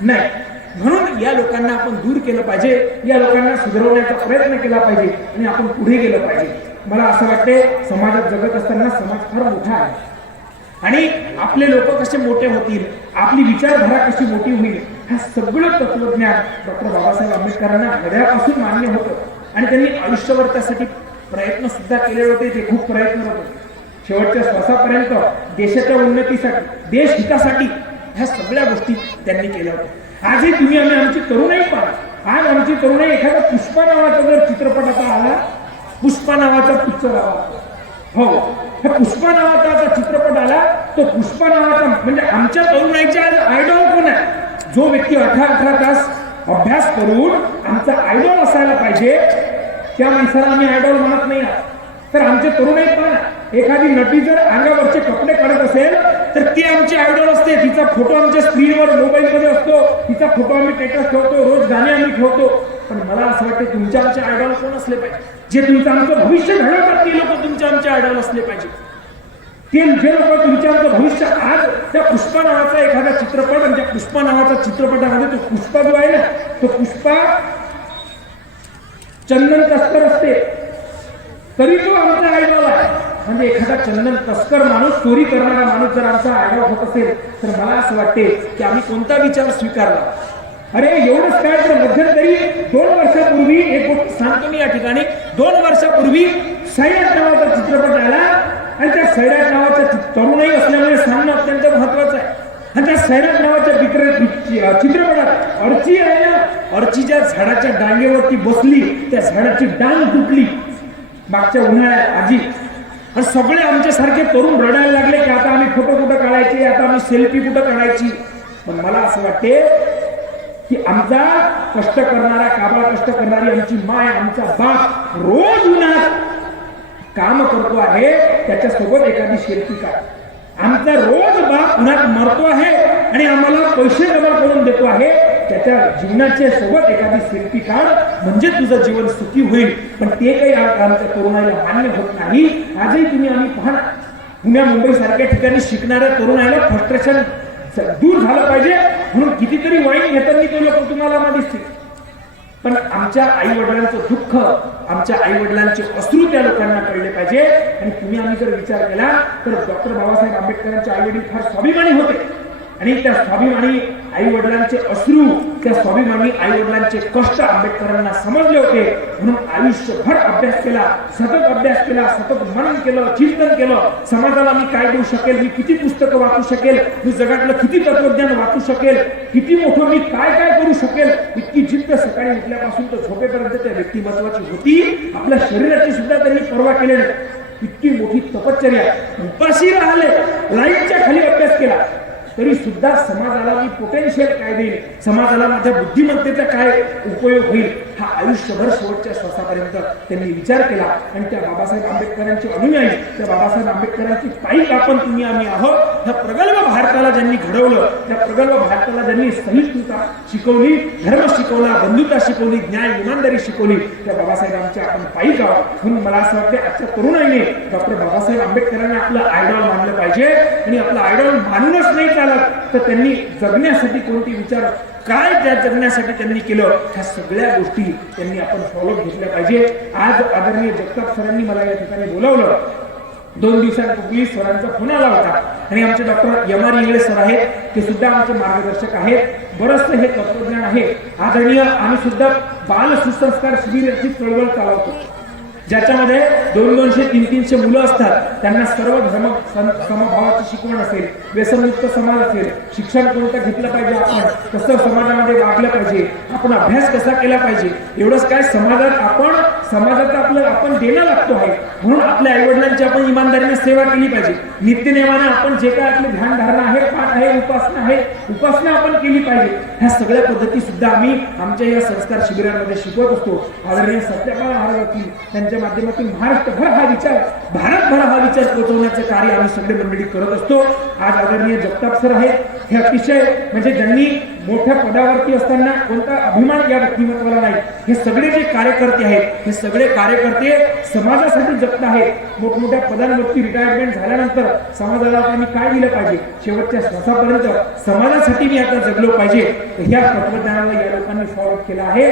नाही. म्हणून या लोकांना आपण दूर केलं पाहिजे, या लोकांना सुधारवण्याचा प्रयत्न केला पाहिजे आणि आपण पुढे गेलं पाहिजे. मला असं वाटते समाजात जगत असताना समाज फार मोठा आहे आणि आपले लोक कसे मोठे होतील, आपली विचारधारा कशी मोठी होईल, हा सगळं तत्वज्ञान डॉक्टर बाबासाहेब आंबेडकरांना हृदयापासून मान्य होतं आणि त्यांनी आयुष्यभर त्यासाठी प्रयत्न सुद्धा केले होते. ते खूप प्रयत्न होते शेवटच्या श्वासापर्यंत देशाच्या उन्नतीसाठी, देश हितासाठी ह्या सगळ्या गोष्टी त्यांनी केल्या होत्या. आजही तुम्ही आमची तरुणाई पहा, आज आमची तरुणाई एखादा पुष्पा नावाचा जर चित्रपट आता आला, पुष्पा नावाचा पिक्चर आला, हो हा पुष्पा नावाचा आता चित्रपट आला, तो पुष्पा नावाचा म्हणजे आमच्या तरुणाईचे आज आयडॉल कोण आहे? जो व्यक्ती 18 तास अभ्यास करून आमचा आयडॉल असायला पाहिजे त्या माणसाला आम्ही आयडॉल म्हणत नाही. तर आमचे तरुण आहेत पहा, एखादी नटी जर अंगावरचे कपडे काढत असेल तर ती आमची आयडॉल असते. तिचा फोटो आमच्या स्क्रीनवर मोबाईलमध्ये असतो, तिचा फोटो आम्ही स्टेटस ठेवतो, रोज गाणे आम्ही ठेवतो. पण मला असं वाटतं तुमच्या आमचे आयडॉल कोण असले पाहिजे? जे तुमचं आमचं भविष्य घडवतात ते लोक तुमच्या आमचे आयडॉल असले पाहिजे. ते जे लोक तुमच्या आमचं भविष्य, आज त्या पुष्पा नावाचा एखादा चित्रपट आणि त्या पुष्पा नावाचा चित्रपटामध्ये तो पुष्पा जो आहे ना तो पुष्पा चंदन तस्कर असते तरी तो आमचा आयडॉल आहे. म्हणजे एखादा चंदन तस्कर माणूस, चोरी करणारा माणूस जर आमचा आयडॉल होत असेल तर मला असं वाटते की आम्ही कोणता विचार स्वीकारला. अरे एवढंच काय तर मध्यंतरी 2 वर्षापूर्वी एक गोष्ट सांगतो मी या ठिकाणी. 2 वर्षापूर्वी सैराट नावाचा चित्रपट आला आणि त्या सैराट नावाचा तरुणाई असल्यामुळे सांगणं अत्यंत महत्वाचं आहे. आणि त्या सैराट नावाच्या चित्रपटात अर्ची आहे ना, अर्चीच्या झाडाच्या डांगेवरती बसली, त्या झाडाची डांग तुटली मागच्या उन्हाळ्यात आजी. आणि सगळे आमच्यासारखे तरुण रडायला लागले की आता आम्ही फोटो कुठं काढायचे, आता आम्ही सेल्फी कुठं काढायची. पण मला असं वाटते की आमचा कष्ट करणारा, काबाड कष्ट करणारी आमची माय, आमचा बाप रोज उन्हात काम करतो आहे, त्याच्यासोबत एखादी सेल्फी काढ. आमचा रोज बाप उन्हात मरतो आहे आणि आम्हाला पैसे जमा करून देतो आहे, त्याच्या जीवनाच्या सोबत एखादी सेल्फी काढ म्हणजे तुझं जीवन सुखी होईल. पण ते काही आमच्या तरुणाईला मान्य होत नाही. आजही तुम्ही आम्ही पहा, पुण्या मुंबई सारख्या ठिकाणी शिकणाऱ्या तरुणाईला फ्रस्ट्रेशन दूर झालं पाहिजे म्हणून कितीतरी वाईन घेताना ते लोक तुम्हाला दिसतील. पण आमच्या आई वडिलांचं दुःख, आमच्या आई वडिलांचे अश्रू त्या लोकांना कळले पाहिजे. आणि तुम्ही आम्ही जर विचार केला तर डॉक्टर बाबासाहेब आंबेडकरांचे आई वडील फार स्वाभिमानी होते आणि त्या स्वाभिमानी आई वडिलांचे अश्रू, त्या स्वाभिमानी आई वडिलांचे कष्ट आंबेडकरांना समजले होते. म्हणून आयुष्यभर अभ्यास केला, सतत अभ्यास केला, सतत मनन केलं, चिंतन केलं. समाजाला मी काय देऊ शकेल, मी किती पुस्तकं वाचू शकेल, मी जगातलं किती तत्वज्ञान वाचू शकेल, किती मोठं मी काय काय करू शकेल, इतकी जिद्द सकाळी उठल्यापासून तर झोपेपर्यंत त्या व्यक्तिमत्वाची होती. आपल्या शरीराची सुद्धा त्यांनी पर्वा केली नाही. इतकी मोठी तपश्चर्या, उपाशी राहिले, लाईटच्या खाली अभ्यास केला. तरी सुद्धा समाजाला मी पोटेन्शियल काय देईल, समाजाला माझ्या बुद्धिमत्तेचा काय उपयोग होईल, हा आयुष्यभर शेवटच्या श्वासापर्यंत त्यांनी विचार केला. आणि त्या बाबासाहेब आंबेडकरांची अनुयायी, त्या बाबासाहेब आंबेडकरांची पायी आपण तुम्ही आम्ही आहोत. त्या प्रगल्भ भारताला ज्यांनी घडवलं, त्या प्रगल्भ भारताला ज्यांनी सहिष्णुता शिकवली, धर्म शिकवला, बंधुता शिकवली, न्याय इमानदारी शिकवली, त्या बाबासाहेबांच्या आपण पायी गाव. म्हणून मला असं वाटतं आजच्या तरुणाईने डॉक्टर बाबासाहेब आंबेडकरांना आपलं आयडॉल मानलं पाहिजे. आणि आपलं आयडॉल मानूनच नाही चालत, तर त्यांनी जगण्यासाठी कोणते विचार, काय त्या जगण्यासाठी त्यांनी केलं, ह्या सगळ्या गोष्टी त्यांनी आपण फॉलो घेतल्या पाहिजे. आज आदरणीय जगताप सरांनी मला या ठिकाणी बोलावलं. 2 दिवसांपूर्वी सरांचा फोन आला होता आणि आमचे doctor M R Ingale sir आहेत, ते सुद्धा आमचे मार्गदर्शक आहेत. बरंचसं हे तत्वज्ञान आहे. आदरणीय आम्ही सुद्धा बाल सुसंस्कार शिबिर याची चळवळ चालवतो, ज्याच्यामध्ये 200-200, 300-300 मुलं असतात. त्यांना सर्व धर्म समभावाची शिकवण असेल, व्यसनमुक्त समाज असेल, शिक्षण कोणतं घेतलं पाहिजे, आपण कसं समाजामध्ये वागलं पाहिजे, आपण अभ्यास कसा केला पाहिजे, एवढंच काय समाजात समाजाचं आपण देणं लागतो आहे. म्हणून आपल्या आईवडिलांची आपण इमानदारीने सेवा केली पाहिजे. नित्यनेमानं आपण जे काय आपली ध्यानधारणा आहे, पाठ आहे, उपासना आपण केली पाहिजे. ह्या सगळ्या पद्धती सुद्धा आम्ही आमच्या या संस्कार शिबिरांमध्ये शिकवत असतो. आदरणीय सत्यपाल महाराज असतील, त्यांच्या माध्यमातून महाराष्ट्रभर हा विचार, भारतभर हा विचार पोहोचवण्याचं कार्य आम्ही सगळे मंडळी करत असतो. आज आदरणीय जगताप सर आहेत, हे अतिशय म्हणजे ज्यांनी मोठ्या पदावरती असताना कोणता अभिमान या व्यक्तिमत्वाला नाही. हे सगळे जे कार्यकर्ते आहेत, हे सगळे कार्यकर्ते समाजासाठी जगत आहेत. मोठमोठ्या पदांवरती रिटायरमेंट झाल्यानंतर समाजाला आम्ही काय दिलं पाहिजे, शेवटच्या श्वासापर्यंत समाजासाठी मी आता जगलो पाहिजे. ह्या तत्वज्ञानाला या लोकांनी फॉलो केला आहे.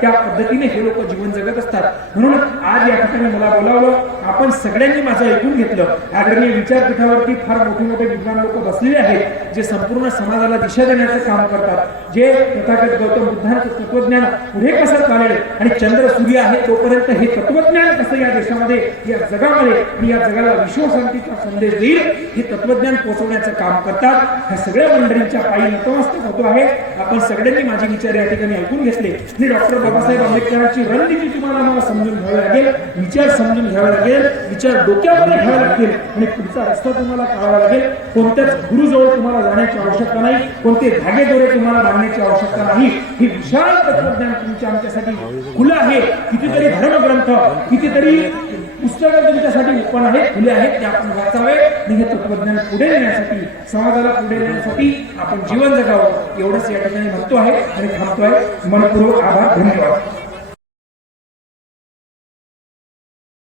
त्या पद्धतीने हे लोक जीवन जगत असतात. म्हणून आज या ठिकाणी मला बोलावलं, आपण सगळ्यांनी माझं ऐकून घेतलं. आदरणीय विचारपीठावरती फार मोठे मोठे विद्वान लोक बसलेले आहेत, जे संपूर्ण समाजाला दिशा देण्याचं काम करतात, जे तथागत गौतम बुद्धांचं तत्वज्ञान पुढे कसं चालेल आणि चंद्र सूर्य आहे तोपर्यंत हे तत्वज्ञान कसं या देशामध्ये, या जगामध्ये आणि या जगाला विश्वशांतीचा संदेश देईल, हे तत्वज्ञान पोहोचवण्याचं काम करतात. ह्या सगळ्या मंडळींच्या पायी नतमस्तक होतो आहे. आपण सगळ्यांनी माझे विचार या ठिकाणी ऐकून घेतले आणि डॉक्टर बाबासाहेब आंबेडकरांची रणनीती तुम्हाला मला समजून घ्यावी लागेल, विचार समजून घ्यावे लागेल, विचार डोक्यामध्ये घ्यावे लागतील आणि पुढचा रस्ता तुम्हाला कळावा लागेल. कोणत्याच गुरुजवळ तुम्हाला जाण्याची आवश्यकता नाही, कोणते धागेदोरे तुम्हाला बांधण्याची आवश्यकता नाही. हे विशाल तत्वज्ञान तुमच्या आमच्यासाठी खुलं आहे. कितीतरी धर्मग्रंथ, कितीतरी पुस्तकं तुमच्यासाठी ओपन आहेत, खुले आहेत, ते आपण वाचावे आणि हे तत्वज्ञान पुढे नेण्यासाठी, समाजाला पुढे नेण्यासाठी आपण जीवन जगावं, एवढंच या ठिकाणी म्हणतो आहे आणि थांबतोय. मनपूर्वक आभार, धन्यवाद.